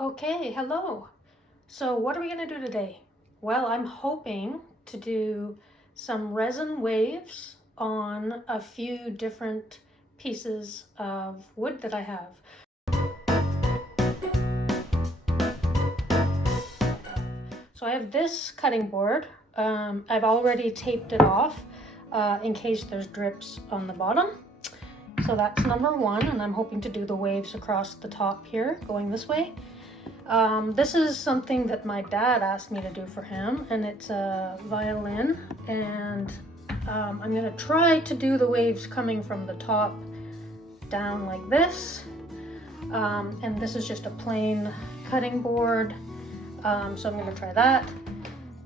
Okay, hello. So what are we gonna do today? Well, I'm hoping to do some resin waves on a few different pieces of wood that I have. So I have this cutting board. I've already taped it off in case there's drips on the bottom. So that's number one, and I'm hoping to do the waves across the top here, going this way. This is something that my dad asked me to do for him, and it's a violin, and I'm gonna try to do the waves coming from the top down like this. And this is just a plain cutting board, so I'm gonna try that.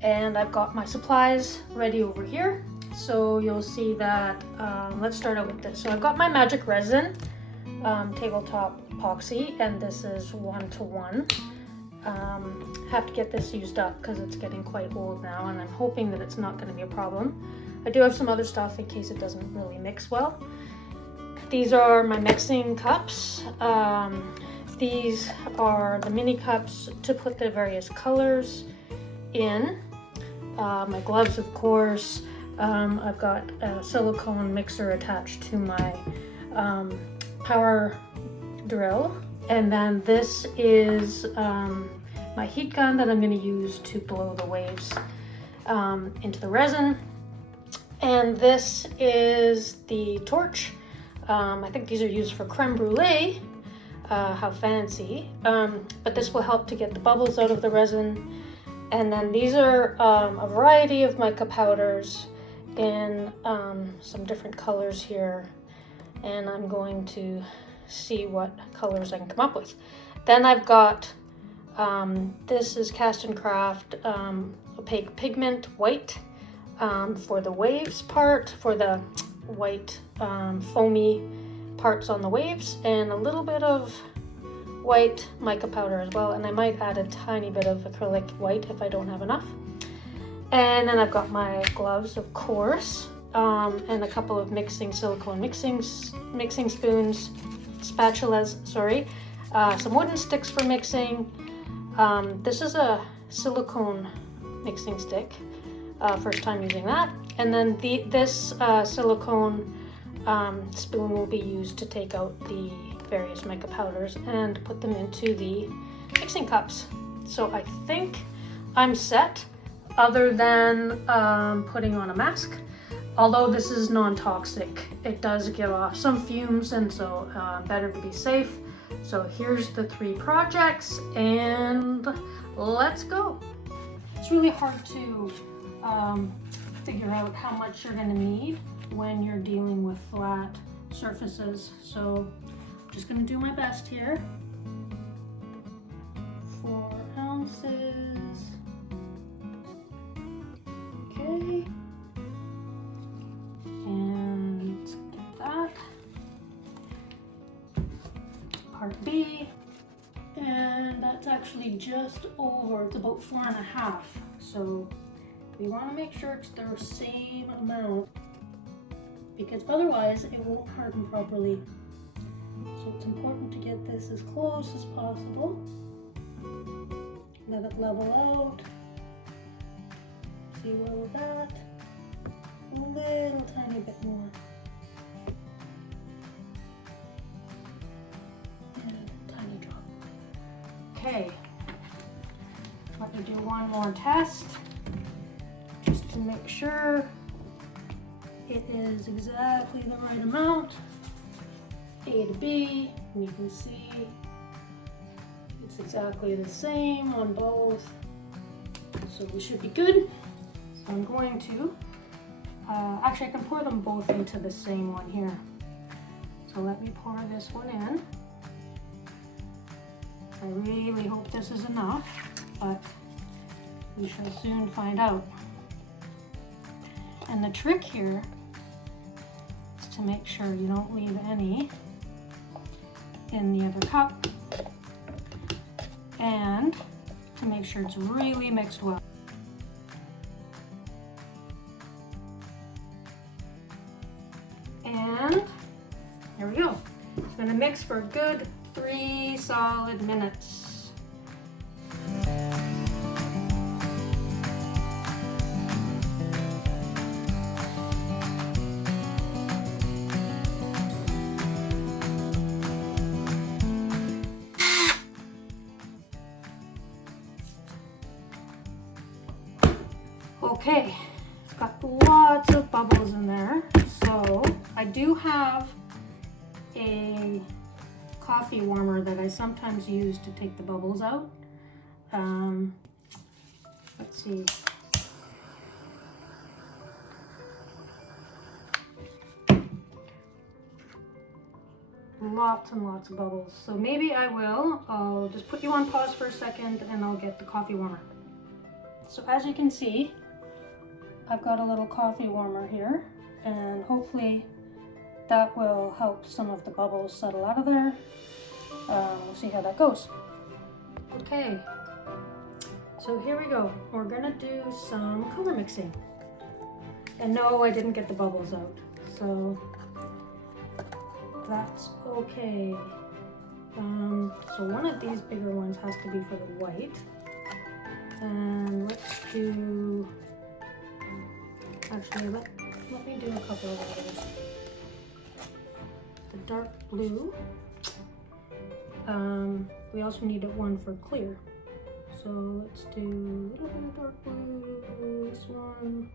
And I've got my supplies ready over here, so you'll see that. Let's start out with this. So I've got my magic resin, tabletop epoxy, and this is 1:1. Have to get this used up because it's getting quite old now, and I'm hoping that it's not going to be a problem. I do have some other stuff in case it doesn't really mix well. These are my mixing cups. These are the mini cups to put the various colors in. My gloves, of course. I've got a silicone mixer attached to my power drill, and then this is my heat gun that I'm going to use to blow the waves into the resin. And this is the torch. I think these are used for creme brulee. How fancy. But this will help to get the bubbles out of the resin. And then these are a variety of mica powders in some different colors here, and I'm going to see what colors I can come up with. Then I've got this is Cast and Craft opaque pigment white for the waves part, for the white foamy parts on the waves, and a little bit of white mica powder as well, and I might add a tiny bit of acrylic white if I don't have enough. And then I've got my gloves, of course, and a couple of silicone mixing spoons, spatulas, sorry, some wooden sticks for mixing. This is a silicone mixing stick, first time using that. And then this silicone spoon will be used to take out the various mica powders and put them into the mixing cups. So I think I'm set, other than putting on a mask. Although this is non-toxic, it does give off some fumes, and so better to be safe. So here's the 3 projects, and let's go. It's really hard to figure out how much you're going to need when you're dealing with flat surfaces. So I'm just going to do my best here. 4 ounces. Okay. And let's get that. Part B. And that's actually just over, it's about 4.5. So we want to make sure it's the same amount, because otherwise it won't harden properly. So it's important to get this as close as possible. Let it level out. See where we're at. A little tiny bit more. And a tiny drop. Okay. Let me do one more test, just to make sure it is exactly the right amount. A to B, and you can see it's exactly the same on both, so we should be good. So I'm going to, actually I can pour them both into the same one here. So let me pour this one in. I really hope this is enough, but we shall soon find out. And the trick here is to make sure you don't leave any in the other cup, and to make sure it's really mixed well. And there we go. It's going to mix for a good 3 solid minutes. Okay, it's got lots of bubbles in there. So I do have a coffee warmer that I sometimes use to take the bubbles out. Let's see. Lots and lots of bubbles. So maybe I'll just put you on pause for a second and I'll get the coffee warmer. So as you can see, I've got a little coffee warmer here, and hopefully that will help some of the bubbles settle out of there. We'll see how that goes. Okay, so here we go. We're gonna do some color mixing. And no, I didn't get the bubbles out, so that's okay. So one of these bigger ones has to be for the white. And let's do, actually let me do a couple of others. The dark blue. We also need one for clear. So let's do a little bit of dark blue, this one.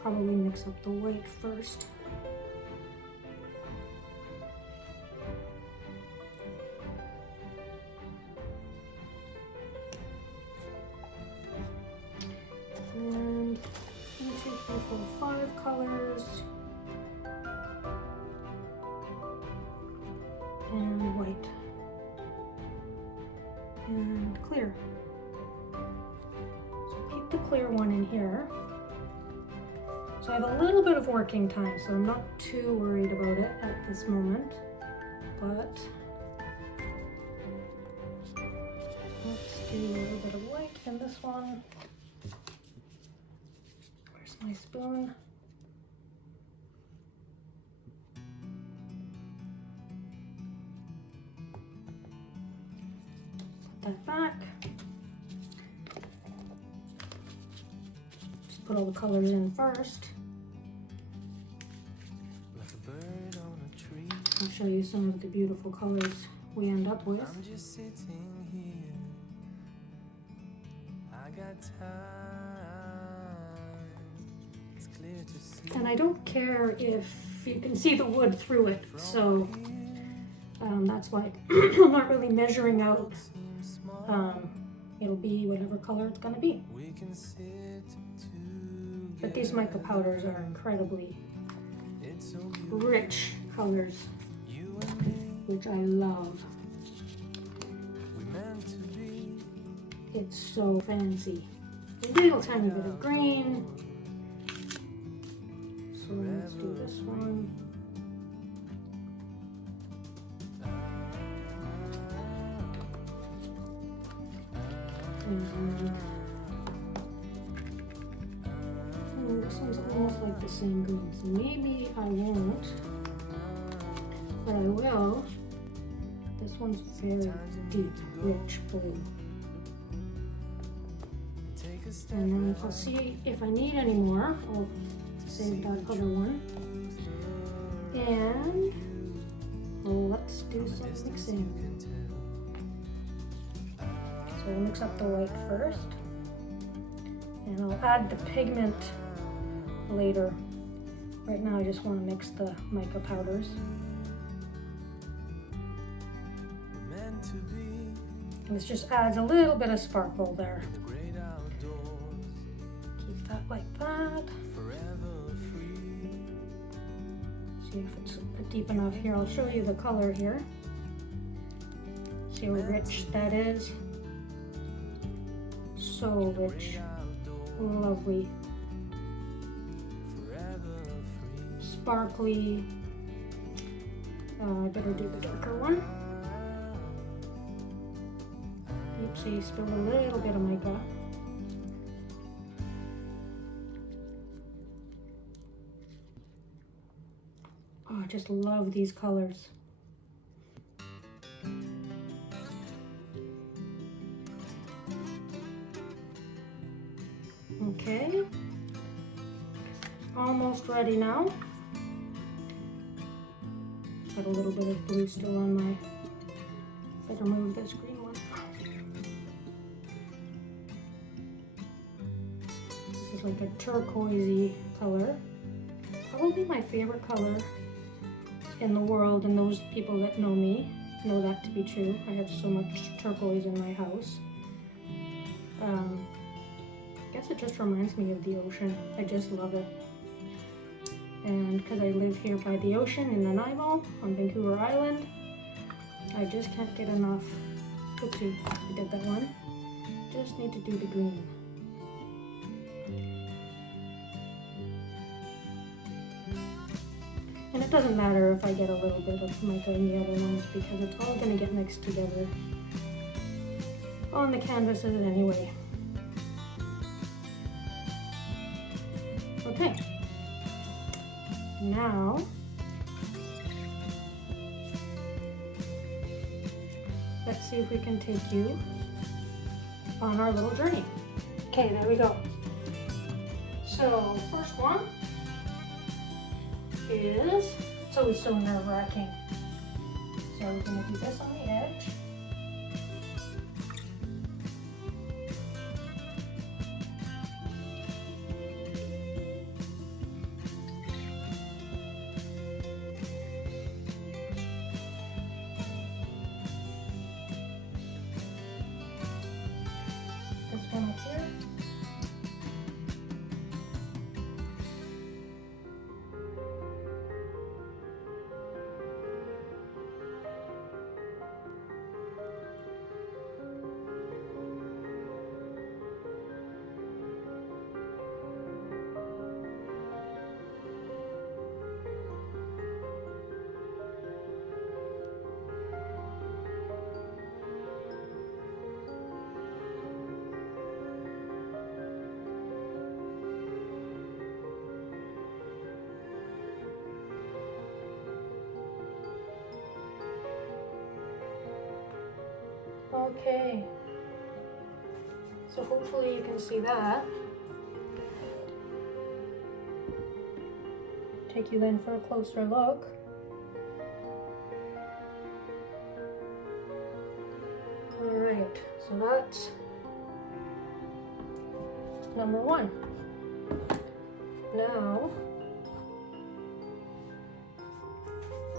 Probably mix up the white first. And 1, 2, 3, 4, 5 colors. And white. And clear. So keep the clear one in here. So I have a little bit of working time, so I'm not too worried about it at this moment, but let's do a little bit of white in this one. Where's my spoon? Put that back. Just put all the colors in first. I'll show you some of the beautiful colors we end up with. I'm just sitting here. I got time. It's clear to see. And I don't care if you can see the wood through it, so that's why I'm not really measuring out. It'll be whatever color it's gonna be. But these mica powders are incredibly rich colors, which I love. It's so fancy. A little tiny bit of green. So let's do this one. And this one's almost like the same green, so maybe I won't. But I will. This one's very deep, rich blue. And then I'll see if I need any more. I'll save that other one. And let's do some mixing. So we'll mix up the white first. And I'll add the pigment later. Right now I just want to mix the mica powders. This just adds a little bit of sparkle there. Keep that like that. See if it's deep enough here. I'll show you the color here. See how rich that is. So rich. Lovely. Sparkly. I better do the darker one. Oopsie, spilled a little bit of mica. Oh, I just love these colors. Okay, almost ready now. got a little bit of blue still on my, better move this green one. This is like a turquoisey color. Probably my favorite color in the world, and those people that know me know that to be true. I have so much turquoise in my house. I guess it just reminds me of the ocean. I just love it. And because I live here by the ocean in Nanaimo on Vancouver Island, I just can't get enough. Oopsie, I did that one. Just need to do the green. And it doesn't matter if I get a little bit of mica in the other ones because it's all going to get mixed together on the canvases anyway. Okay, now let's see if we can take you on our little journey. Okay, there we go. So first one is, it's always so nerve-wracking. So we're going to do this on the edge. This one up here. Okay, so hopefully you can see that. Take you then for a closer look. Alright, so that's number one. Now,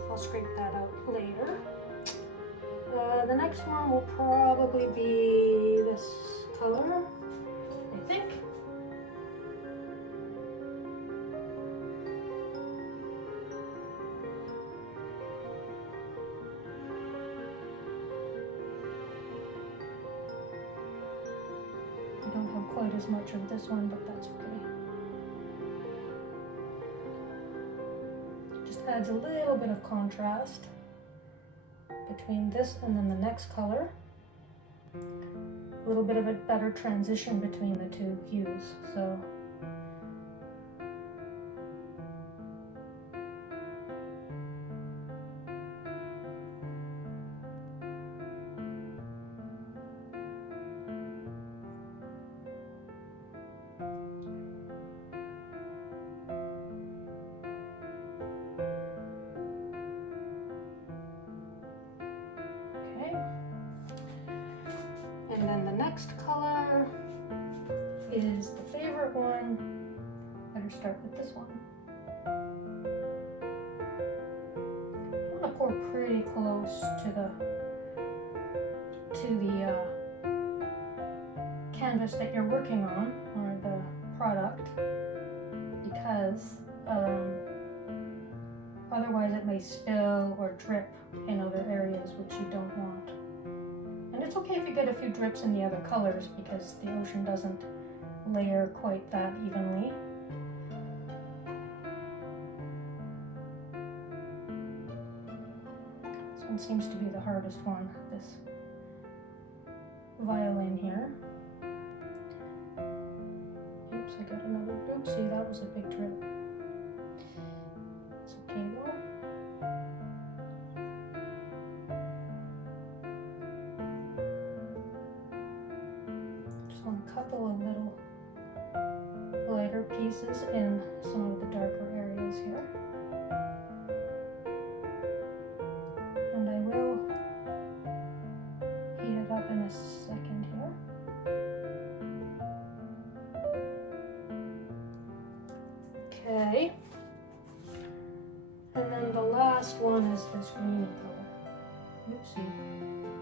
I'll scrape that out later. The next one will probably be this color, I think. I don't have quite as much of this one, but that's okay. Just adds a little bit of contrast between this and then the next color. A little bit of a better transition between the two hues. So and then the next color is the favorite one. Better start with this one. I want to pour pretty close to the canvas that you're working on, or the product, because otherwise it may spill or drip in other areas which you don't want. And it's okay if you get a few drips in the other colors because the ocean doesn't layer quite that evenly. This one seems to be the hardest one, this violin here. Oops, I got another, oopsie, that was a big drip. It's okay though. A couple of little lighter pieces in some of the darker areas here. one is this green color. Oopsie.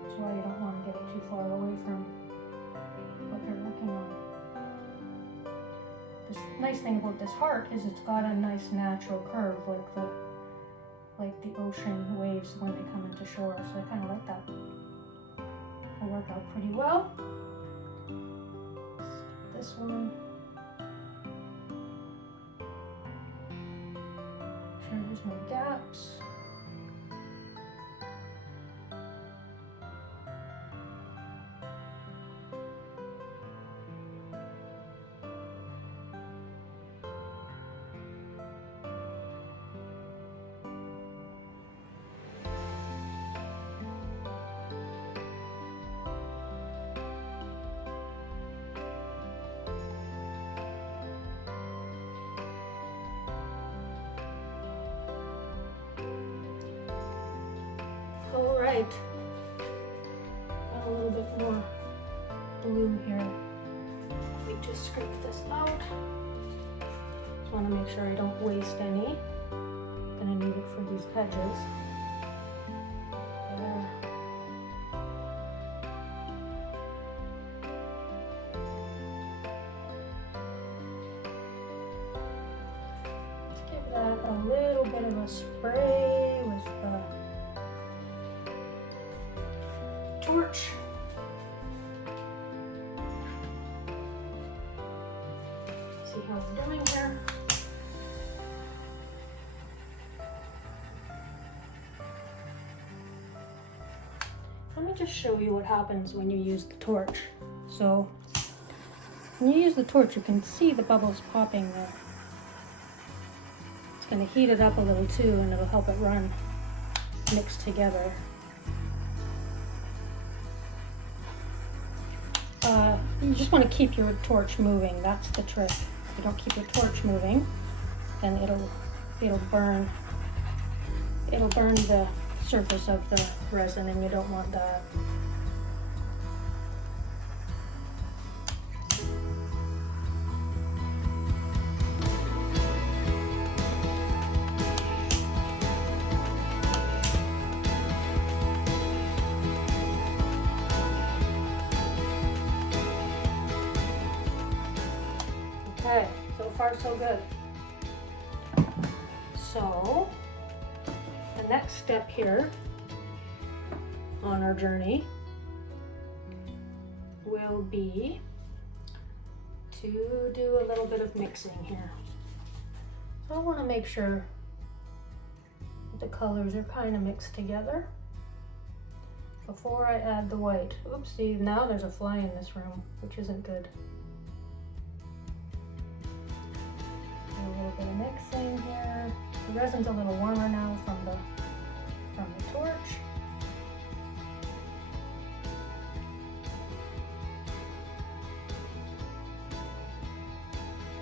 That's why you don't want to get it too far away from what you're working on. The nice thing about this heart is it's got a nice natural curve, like the ocean waves when they come into shore. So I kind of like that. It'll work out pretty well. This one. Sure there's no gaps. All right, got a little bit more blue here. Let me just scrape this out. Just want to make sure I don't waste any. Gonna need it for these edges. There. Let's give that a little bit of a spray with the torch. See how we're doing here. Let me just show you what happens when you use the torch. So when you use the torch, you can see the bubbles popping there. It's going to heat it up a little too, and it'll help it run mixed together. You just want to keep your torch moving. That's the trick. If you don't keep your torch moving, then it'll burn the surface of the resin, and you don't want that. Okay, so far so good. So the next step here on our journey will be to do a little bit of mixing here. So I want to make sure the colors are kind of mixed together before I add the white. Oopsie, now there's a fly in this room, which isn't good. A little bit of mixing here. The resin's a little warmer now from the torch.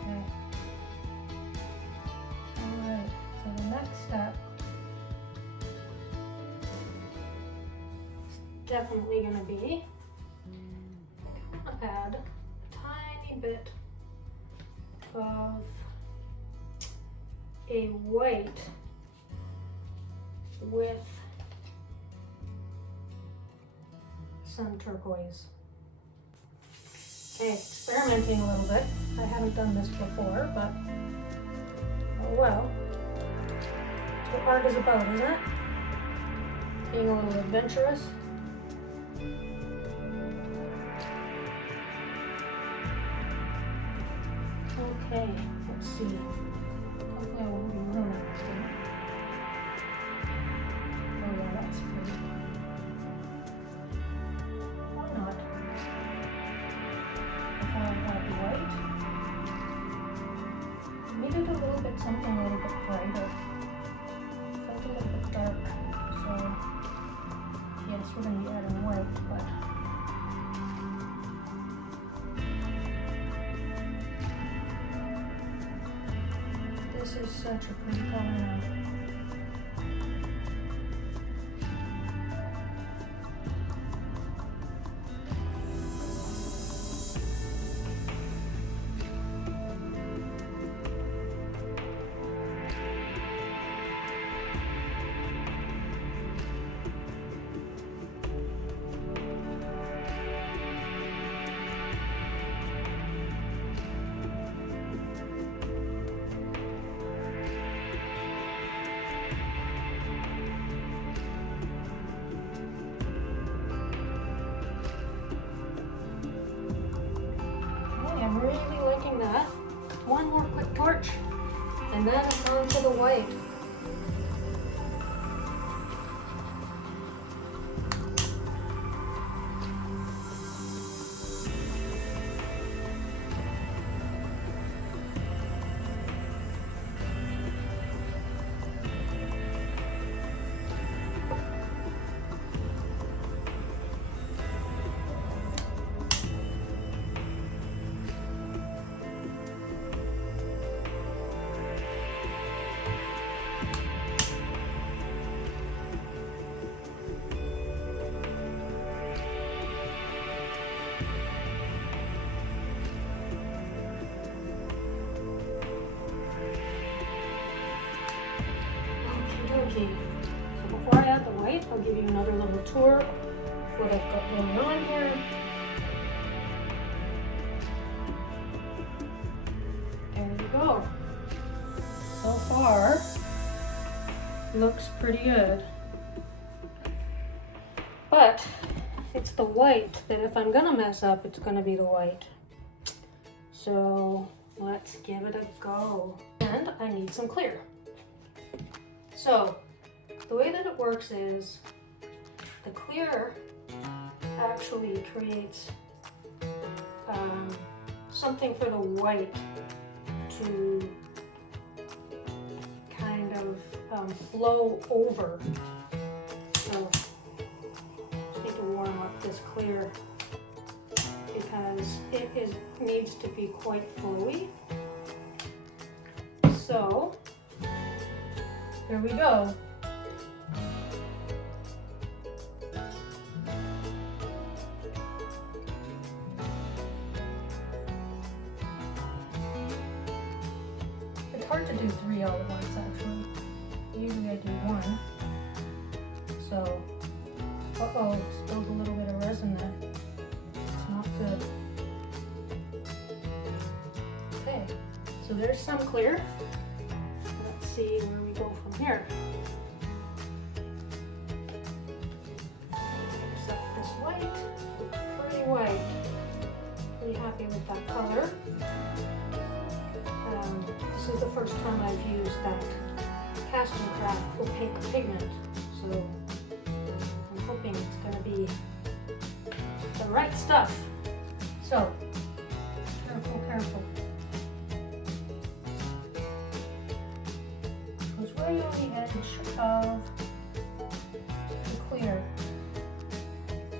Okay. Alright, so the next step is definitely going to be add a tiny bit of a white with some turquoise. Okay, experimenting a little bit. I haven't done this before, but oh well. That's what art is about, isn't it? Being a little adventurous. Okay, let's see. Hopefully I won't be ruining this one. Oh yeah, that's pretty. Why not? Before I add the white. I needed a little bit, something a little bit brighter. It felt a little bit dark, so yes, we're going to be adding white, but this is such a pretty color now. And then it's on to the white. Okay, so before I add the white, I'll give you another little tour of what I've got going on here. There you go. So far, looks pretty good. But it's the white that if I'm gonna mess up, it's gonna be the white. So let's give it a go. And I need some clear. So the way that it works is the clear actually creates something for the white to kind of flow over. So I need to warm up this clear because it needs to be quite flowy. So here we go. It's hard to do 3 all at once, actually. Usually I do 1. So, uh-oh, spilled a little bit of resin there. It's not good. Okay, so there's some clear. Let's see where we go from here. Mix up this white. Pretty white. Pretty happy with that color. This is the first time I've used that Cast and Craft opaque pigment, so I'm hoping it's going to be the right stuff. So, careful, careful. Goes right on the edge of the clear.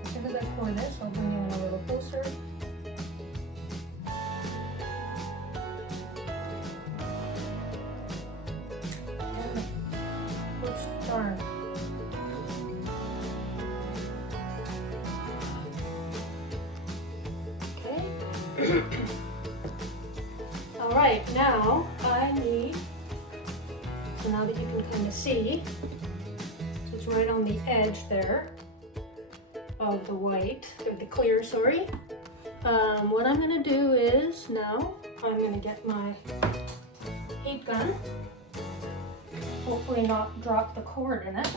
As soon as I pour this, I'll bring it in a little closer. Darn. Okay. All right, now I need, so now that you can kind of see, so it's right on the edge there of the white, or the clear, sorry. What I'm gonna do is now I'm gonna get my heat gun. Hopefully not drop the cord in it.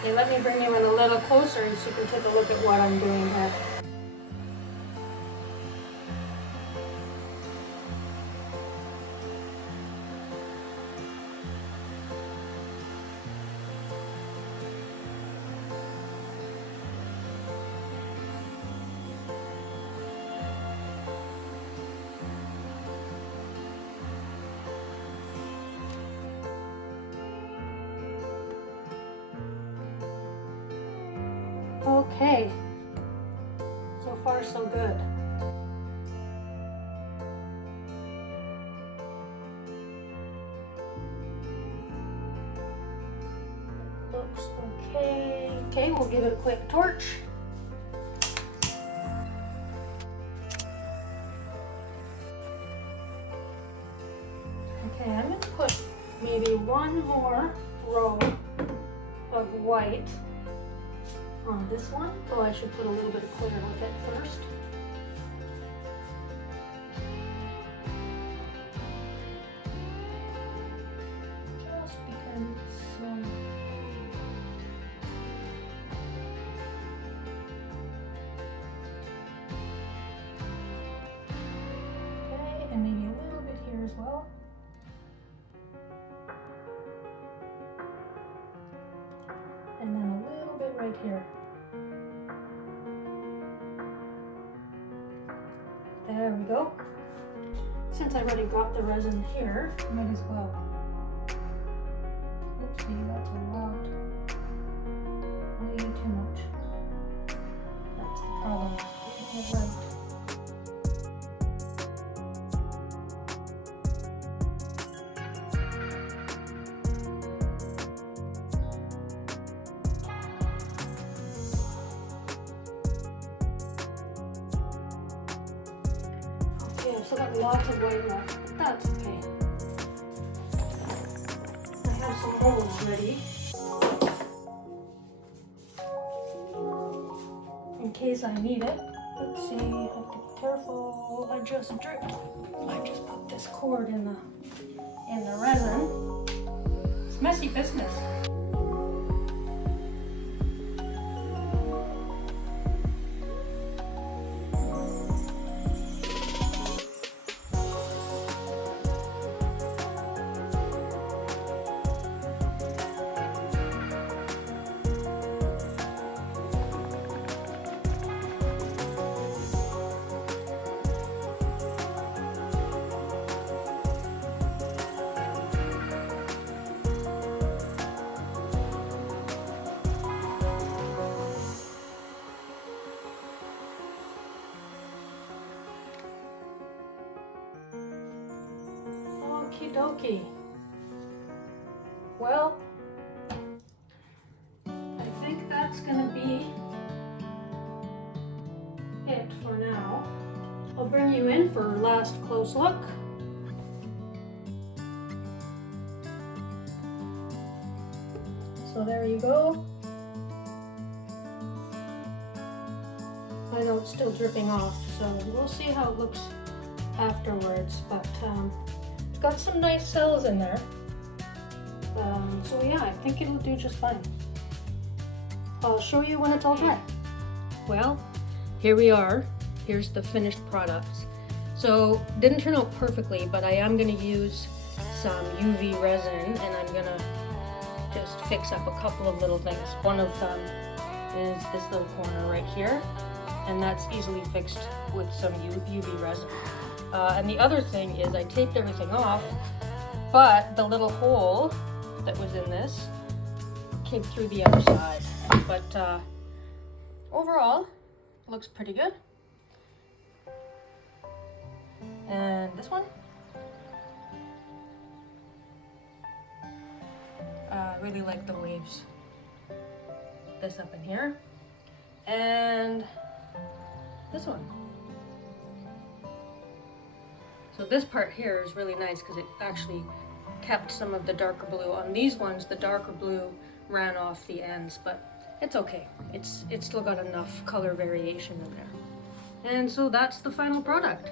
Okay, let me bring you in a little closer so you can take a look at what I'm doing here. Okay, so far so good. Looks okay. Okay, we'll give it a quick torch. Okay, I'm going to put maybe one more row of white on this one. Oh, I should put a little bit of clear with it first. Just because it's okay, and maybe a little bit here as well. And then a little bit right here. There we go. Since I already got the resin here, might as well. Oopsie, that's a lot. Way too much. That's the problem. Getting it right. I've still got lots of white left, but that's okay. I have some molds ready in case I need it. Let's see, I have to be careful. I just dripped. I just put this cord in the resin. It's messy business. Okie dokie. Well, I think that's gonna be it for now. I'll bring you in for a last close look. So there you go. I know it's still dripping off, so we'll see how it looks afterwards, but it's got some nice cells in there. So yeah, I think it'll do just fine. I'll show you when it's all dry. Well, here we are. Here's the finished products. So didn't turn out perfectly, but I am going to use some UV resin and I'm going to just fix up a couple of little things. One of them is this little corner right here, and that's easily fixed with some UV resin. And the other thing is I taped everything off, but the little hole that was in this came through the other side. But overall, looks pretty good. And this one, I really like the waves. This up in here, and this one. So this part here is really nice because it actually kept some of the darker blue. On these ones, the darker blue ran off the ends, but it's okay. It's still got enough color variation in there. And so that's the final product.